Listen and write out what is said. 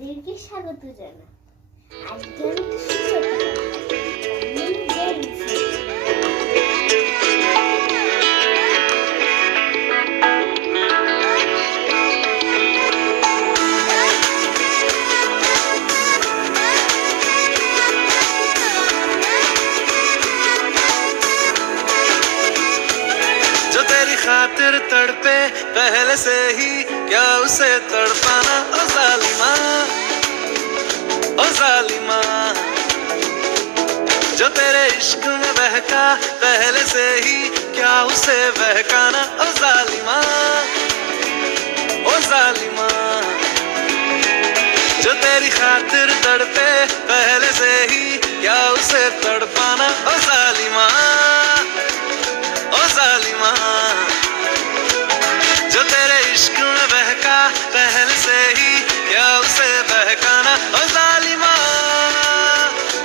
আপনাদেরকে স্বাগত জানাই। আজকে আমি একটা সুন্দর जो तेरी खातिर तड़पे पहले से ही, क्या उसे तड़पाना ओ जालिमा, ओ जालिमा। जो तेरे इश्क में बहका पहले से ही, क्या उसे बहकाना ओ जालिमा, ओ जालिमा। जो तेरी खातिर तड़पे पहले से ही, क्या उसे तड़पाना ओ जालिमा, ओ जालिमा। जो तेरे इश्क में बहका पहले से ही, क्या उसे बहकाना ओ